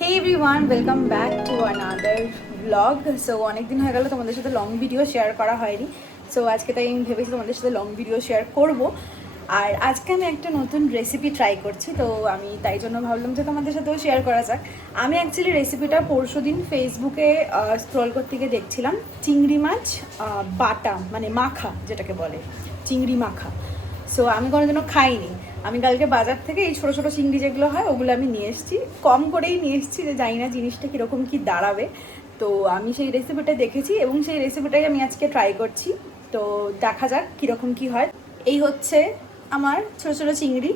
Hey everyone, welcome back to another vlog. So অনেকদিন হয়ে গেল তোমাদের সাথে লং ভিডিও শেয়ার করা হয়নি। সো আজকে তাই আমি ভেবেছি তোমাদের সাথে লং ভিডিও শেয়ার করব। আর আজকে আমি একটা নতুন রেসিপি ট্রাই করছি, তো আমি তাই জন্য ভাবলাম যে তোমাদের সাথেও শেয়ার করা যাক। আমি অ্যাকচুয়ালি রেসিপিটা পরশুদিন ফেসবুকে স্ক্রল করতে গিয়ে দেখছিলাম, চিংড়ি মাছ বাটা মানে মাখা যেটাকে বলে, চিংড়ি মাখা। সো আমি কোনোদিনও খাইনি। আমি কালকে বাজার থেকে এই ছোটো ছোটো চিংড়ি যেগুলো হয় ওগুলো আমি নিয়ে এসেছি, কম করেই নিয়ে এসেছি, যে জানি না জিনিসটা কীরকম কী দাঁড়াবে। তো আমি সেই রেসিপিটা দেখেছি এবং সেই রেসিপিটাই আমি আজকে ট্রাই করছি। তো দেখা যাক কীরকম কী হয়। এই হচ্ছে আমার ছোটো ছোটো চিংড়ি,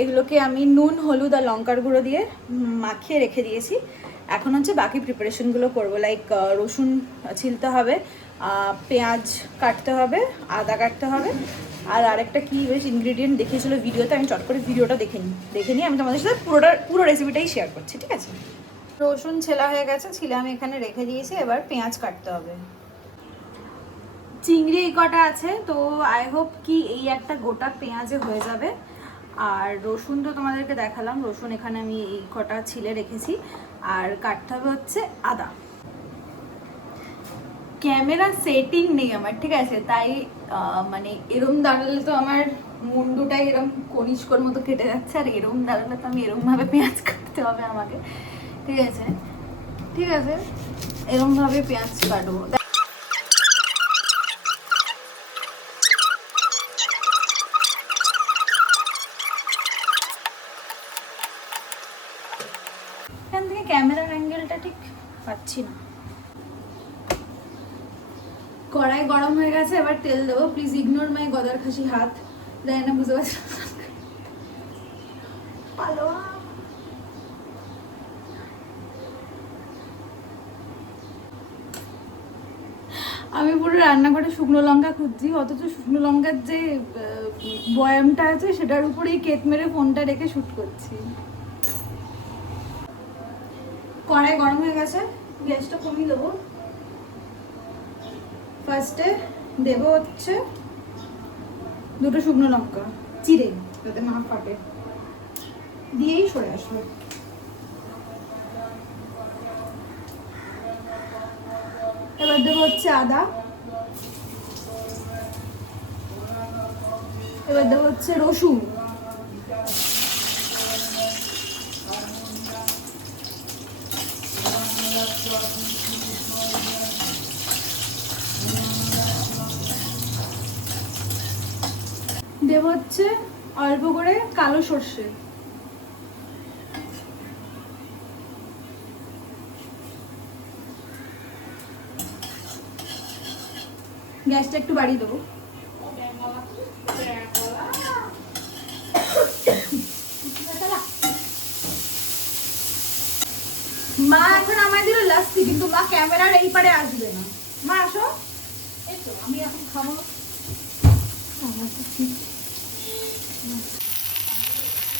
এগুলোকে আমি নুন, হলুদ আর লঙ্কার গুঁড়ো দিয়ে মাখিয়ে রেখে দিয়েছি। এখন হচ্ছে বাকি প্রিপারেশনগুলো করবো, লাইক রসুন ছিলতে হবে, পেঁয়াজ কাটতে হবে, আদা কাটতে হবে, আর আরেকটা কী বেশ ইনগ্রিডিয়েন্ট দেখিয়েছিল ভিডিওতে। আমি চট করে ভিডিওটা দেখে নিই আমি তোমাদের সাথে পুরো রেসিপিটাই শেয়ার করছি, ঠিক আছে? রসুন ছেলা হয়ে গেছে, ছিলে আমি এখানে রেখে দিয়েছি। এবার পেঁয়াজ কাটতে হবে। চিংড়ি এই কটা আছে, তো আই হোপ কি এই একটা গোটা পেঁয়াজে হয়ে যাবে। আর রসুন তো তোমাদেরকে দেখালাম, রসুন এখানে আমি এই কটা ছিলে রেখেছি। আর কাটতে হবে হচ্ছে আদা। ক্যামেরা সেটিং নেই আমার, ঠিক আছে? তাই মানে এরম দাঁড়ালে তো আমার মুন্ডুটাই এরম কনিষ্কর মতো কেটে যাচ্ছে, আর এরম দাঁড়ালে তো আমি এরমভাবে পেঁয়াজ কাটতে হবে আমাকে, ঠিক আছে? ঠিক আছে, এরমভাবে পেঁয়াজ কাটবো। এখান থেকে ক্যামেরার অ্যাঙ্গেলটা ঠিক পাচ্ছি না। কড়াই গরম হয়ে গেছে, এবার তেল দেবো। প্লিজ ইগনোর মাই গদার খাসি হাত, দেয় না, বুঝতে পারছি। আমি পুরো রান্নাঘরে শুকনো লঙ্কা খুঁজছি, অথচ শুকনো লঙ্কার যে বয়ামটা আছে সেটার উপরেই কেত মেরে ফোনটা রেখে শুট করছি। কড়াই গরম হয়ে গেছে, গ্যাসটা কমিয়ে দেবো। ফার্স্টে দেবো হচ্ছে দুটো শুকনো লঙ্কা চিড়ে, যাতে না ফাটে, দিয়েই সরে আসবো। এবার দেবো হচ্ছে আদা, এবার দেবো হচ্ছে রসুন, দেবো হচ্ছে অল্প করে কালো সর্ষে, গ্যাসটা একটু বাড়িয়ে দেবো। মা এখন আমায় দিল লাস্তি, কিন্তু মা ক্যামেরার এই পারে আসবে না। মা আসো, এই তো আমি এখন খাবো।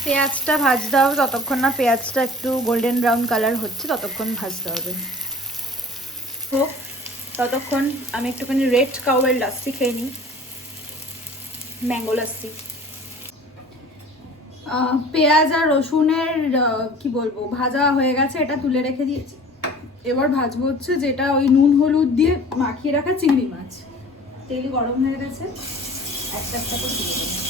পেঁয়াজটা ভাজতে হবে, ততক্ষণ না পেঁয়াজটা একটু গোল্ডেন ব্রাউন কালার হচ্ছে ততক্ষণ ভাজতে হবে। হোক, ততক্ষণ আমি একটুখানি রেড কাউয়ের লাস্সি খেয়ে নিই, ম্যাঙ্গো লাস্সি। পেঁয়াজ আর রসুনের কি বলবো ভাজা হয়ে গেছে, এটা তুলে রেখে দিয়েছি। এবার ভাজবো হচ্ছে যেটা ওই নুন হলুদ দিয়ে মাখিয়ে রাখা চিংড়ি মাছ। তেল গরম হয়ে গেছে, একটা একটা করে দিয়ে দেবো।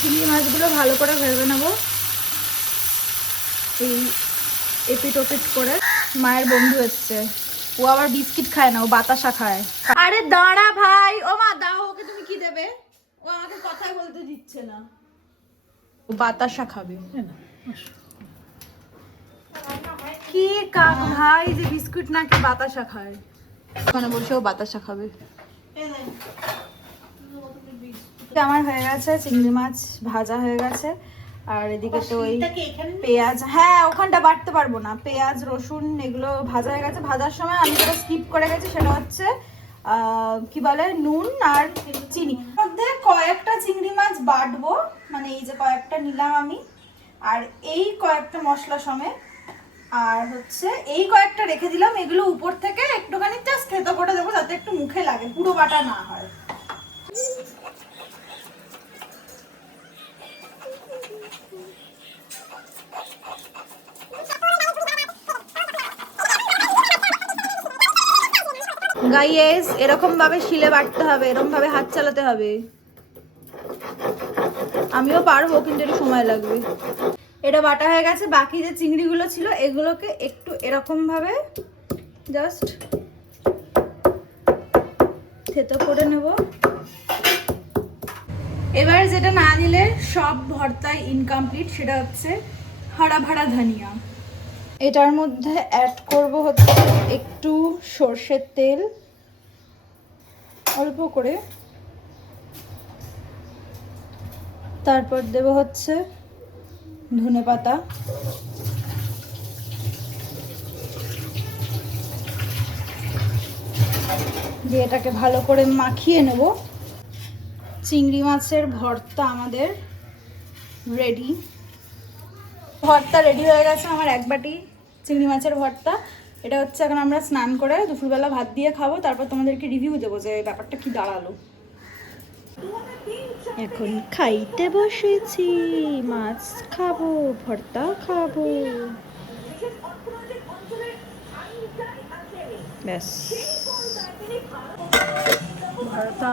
চিংড়ি মাছগুলো ভালো করে ভেজে নেবো, এই এপিট ওপিট করে। মায়ের বন্ধু এসছে, ও আবার বিস্কিট খায় না, ও বাতাসা খায়। আরে দাঁড়া ভাই, ও মা দাও ওকে, তুমি কি দেবে? ও আমাকে কথাই বলতে দিচ্ছে না, ও বাতাসা খাবে। কি কাক ভাই যে বিস্কুট না খেয়ে বাতাসা খায়, ওখানে বসে ও বাতাসা খাবে। আমার হয়ে গেছে, চিংড়ি মাছ ভাজা হয়ে গেছে। আর এদিকে তো ওই পেঁয়াজ, হ্যাঁ ওখানটা বাটতে পারবো না, পেঁয়াজ রসুন এগুলো ভাজা হয়ে গেছে। ভাজার সময় আমি যেটা স্কিপ করে গেছি সেটা হচ্ছে কি বলে নুন আর চিনি। মধ্যে কয়েকটা চিংড়ি মাছ বাটবো, মানে এই যে কয়েকটা নিলাম আমি, আর এই কয়েকটা মশলা সমেত আর হচ্ছে এই কয়েকটা রেখে দিলাম, এগুলো উপর থেকে একটুখানি জাস্ট থেতো করে দেবো যাতে একটু মুখে লাগে, পুরো বাটা না হয়। গাইস এরকম ভাবে শিলে বাটতে হবে, এরকম ভাবে হাত চালাতে হবে। আমিও পারবো কিন্তু একটু সময় লাগবে। এটা বাটা হয়ে গেছে। বাকি যে চিংড়িগুলো ছিল এগুলোকে একটু এরকম ভাবে জাস্ট থেতো করে নেব। এবার যেটা না দিলে সব ভর্তায় ইনকমপ্লিট, সেটা হচ্ছে হরা ভরা ধনিয়া। এটার মধ্যে অ্যাড করব হচ্ছে একটু সর্ষের তেল, অল্প করে। তারপর দেব হচ্ছে ধনেপাতা, দিয়ে এটাকে ভালো করে মাখিয়ে নেব। চিংড়ি মাছের ভর্তা আমাদের রেডি। ভর্তা রেডি হয়ে গেছে আমার, এক বাটি চিংড়ি মাছের ভর্তা। এটা হচ্ছে এখন আমরা স্নান করে দুপুরবেলা ভাত দিয়ে খাবো, তারপর তোমাদেরকে রিভিউ দেবো যে ব্যাপারটা কি দাঁড়ালো। এখন খাইতে বসেছি, মাছ খাবো, ভর্তা খাবো, ব্যাস। ভর্তা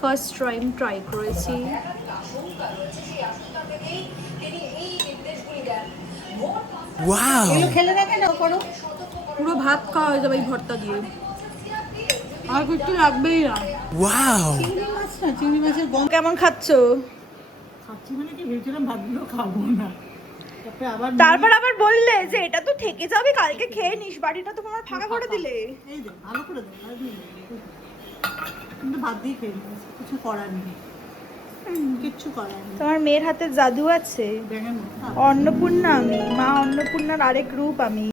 ফার্স্ট টাইম ট্রাই করেছি। খেলে দেখে না, করো পুরো ভাত খাওয়া হয়ে যাবে এই ভর্তা দিয়ে, আর কিছু লাগবেই না। চিংড়ি মাছ না, চিংড়ি মাছের গন্ধ। কেমন খাচ্ছো? খাচ্ছি মানে কি, ভেবেছিলাম ভাতগুলো খাবো না, তারপর আবার বললে যে এটা তো থেকে যাবে, কালকে খেয়ে নিস, বাড়িটা তো তোমার ফাঁকা করে দিলে। এই দে ভালো করে দে, কিন্তু ভাত দিয়ে খেয়ে নিস, কিছু করার নেই, কিচ্ছু করার নেই। তোমার মেয়ের হাতে জাদু আছে। অন্নপূর্ণা আমি, মা অন্নপূর্ণার আরেক রূপ আমি।